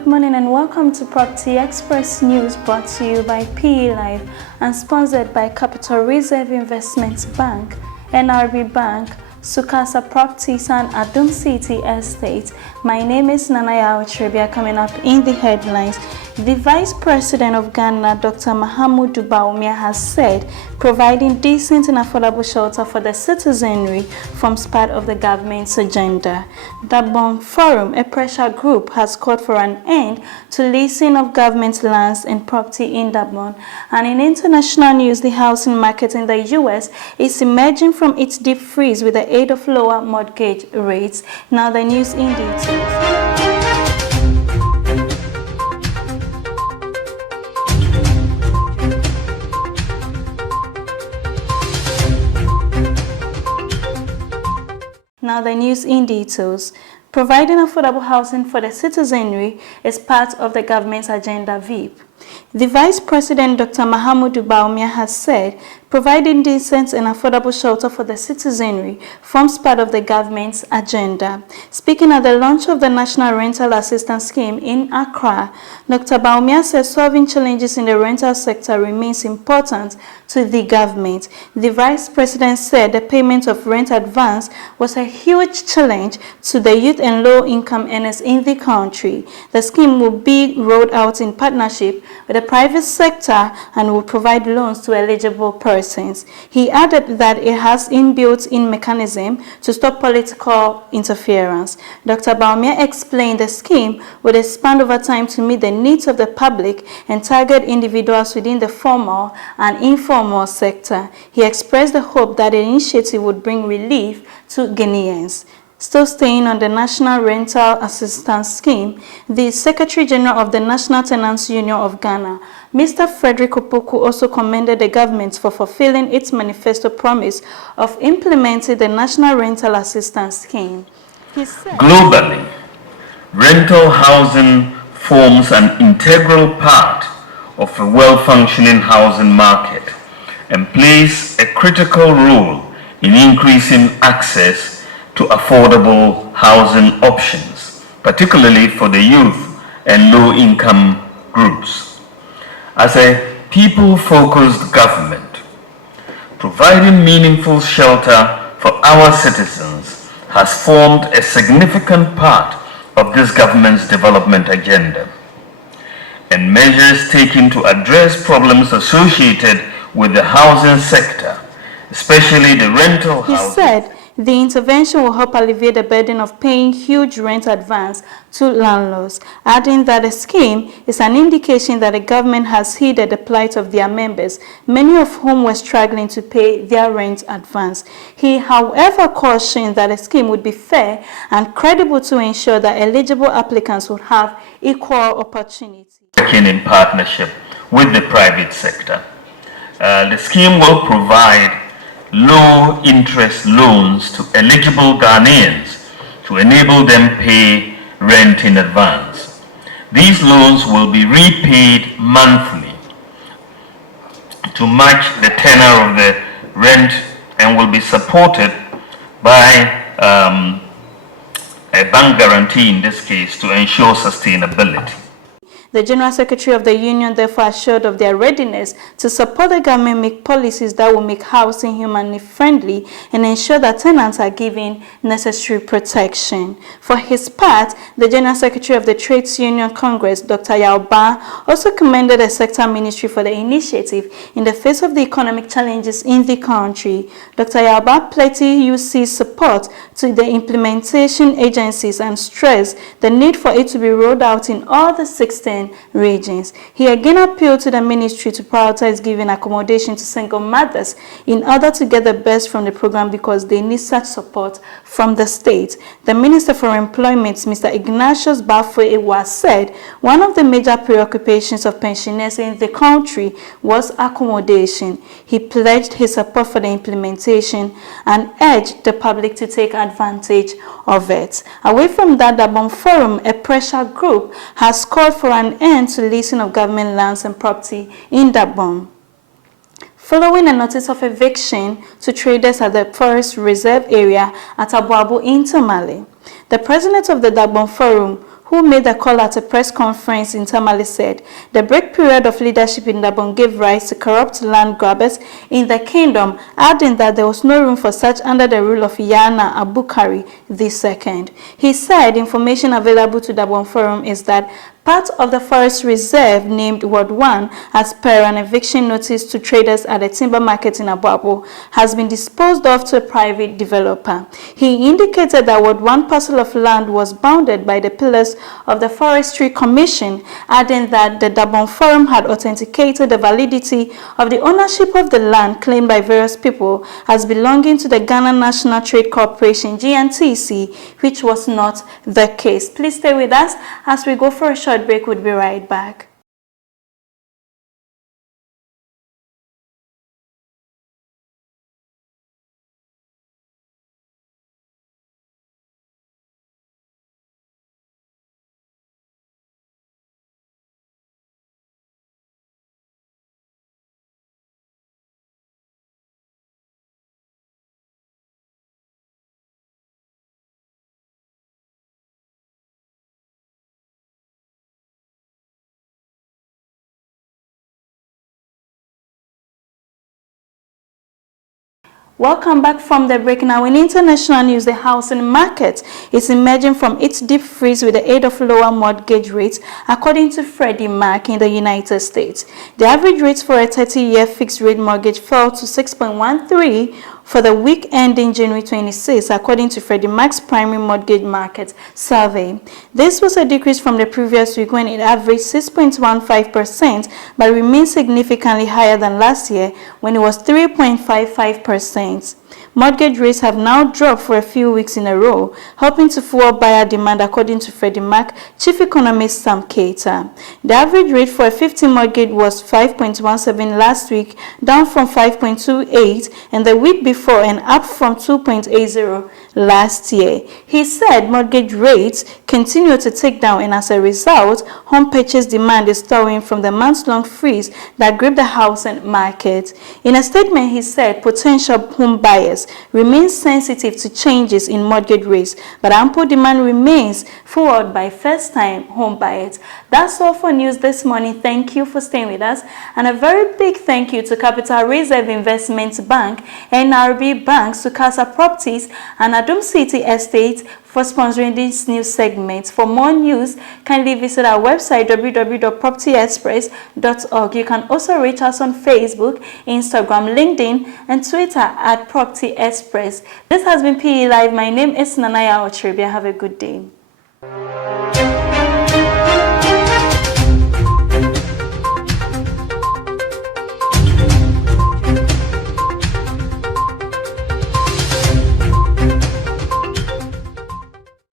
Good morning and welcome to Property Express News, brought to you by PE Live and sponsored by Capital Reserve Investments Bank, NRB Bank, Sukasa Properties and Adum City Estate. My name is Nanaya Otribia. Coming up in the headlines, the Vice President of Ghana, Dr. Mahamudu Bawumia, has said providing decent and affordable shelter for the citizenry forms part of the government's agenda. Dabon Forum, a pressure group, has called for an end to leasing of government lands and property in Dabon. And in international news, the housing market in the U.S. is emerging from its deep freeze with the aid of lower mortgage rates. Now the news in detail. Now the news in details. Providing affordable housing for the citizenry is part of the government's agenda VIP. The Vice President, Dr. Mahamudu Bawumia, has said providing decent and affordable shelter for the citizenry forms part of the government's agenda. Speaking at the launch of the National Rental Assistance Scheme in Accra, Dr. Bawumia said solving challenges in the rental sector remains important to the government. The Vice President said the payment of rent advance was a huge challenge to the youth and low-income earners in the country. The scheme will be rolled out in partnership with the private sector and will provide loans to eligible persons. He added that it has inbuilt-in mechanism to stop political interference. Dr. Bawumia explained the scheme would expand over time to meet the needs of the public and target individuals within the formal and informal sector. He expressed the hope that the initiative would bring relief to Ghanaians. Still staying on the National Rental Assistance Scheme, the Secretary General of the National Tenants Union of Ghana, Mr. Frederick Opoku, also commended the government for fulfilling its manifesto promise of implementing the National Rental Assistance Scheme. He said, globally, rental housing forms an integral part of a well-functioning housing market and plays a critical role in increasing access to affordable housing options, particularly for the youth and low-income groups. As a people-focused government, providing meaningful shelter for our citizens has formed a significant part of this government's development agenda, and measures taken to address problems associated with the housing sector, especially the rental housing. He said the intervention will help alleviate the burden of paying huge rent advance to landlords, adding that the scheme is an indication that the government has heeded the plight of their members, many of whom were struggling to pay their rent advance. He, however, cautioned that the scheme would be fair and credible to ensure that eligible applicants would have equal opportunity. Working in partnership with the private sector. The scheme will provide low-interest loans to eligible Ghanaians to enable them pay rent in advance. These loans will be repaid monthly to match the tenor of the rent and will be supported by a bank guarantee in this case to ensure sustainability. The General Secretary of the Union therefore assured of their readiness to support the government make policies that will make housing humanly friendly and ensure that tenants are given necessary protection. For his part, the General Secretary of the Trades Union Congress, Dr. Yaoba, also commended the sector ministry for the initiative in the face of the economic challenges in the country. Dr. Yaoba pledged UC's support to the implementation agencies and stressed the need for it to be rolled out in all the 16 regions. He again appealed to the ministry to prioritize giving accommodation to single mothers in order to get the best from the program because they need such support from the state. The Minister for Employment, Mr. Ignatius Bafo-Ewa, said one of the major preoccupations of pensioners in the country was accommodation. He pledged his support for the implementation and urged the public to take advantage of it. Away from that, the Dabon Forum, a pressure group, has called for an end to leasing of government lands and property in Dabon. Following a notice of eviction to traders at the Forest Reserve area at Abuabu in Tamale, the president of the Dabon Forum, who made the call at a press conference in Tamale, said the break period of leadership in Dabon gave rise to corrupt land grabbers in the kingdom, adding that there was no room for such under the rule of Yana Abukari II. He said information available to Dabon Forum is that part of the forest reserve named Ward 1 as per an eviction notice to traders at the timber market in Abuabo has been disposed of to a private developer. He indicated that Ward 1 parcel of land was bounded by the pillars of the Forestry Commission, adding that the Dabon Forum had authenticated the validity of the ownership of the land claimed by various people as belonging to the Ghana National Trade Corporation (GNTC), which was not the case. Please stay with us as we go for a short break. We'll be right back. Welcome back from the break. Now, in international news, the housing market is emerging from its deep freeze with the aid of lower mortgage rates, according to Freddie Mac in the United States. The average rate for a 30-year fixed-rate mortgage fell to 6.13 for the week ending January 26, according to Freddie Mac's primary mortgage market survey. This was a decrease from the previous week when it averaged 6.15%, but remains significantly higher than last year when it was 3.55%. Mortgage rates have now dropped for a few weeks in a row, helping to fuel buyer demand, according to Freddie Mac chief economist Sam Keita. The average rate for a 50 mortgage was 5.17 last week, down from 5.28, and the week before and up from 2.80 last year. He said mortgage rates continue to tick down, and as a result, home purchase demand is thawing from the months-long freeze that gripped the housing market. In a statement, he said potential home buyers remain sensitive to changes in mortgage rates, but ample demand remains fueled by first-time home buyers. That's all for news this morning. Thank you for staying with us, and a very big thank you to Capital Reserve Investment Bank, NRB Bank, Sukasa Properties, and Adum City Estate for sponsoring this news segment. For more news, kindly visit our website www.propertyexpress.org. You can also reach us on Facebook, Instagram, LinkedIn, and Twitter at Property Express. This has been PE Live. My name is Nanaya Otribia. Have a good day.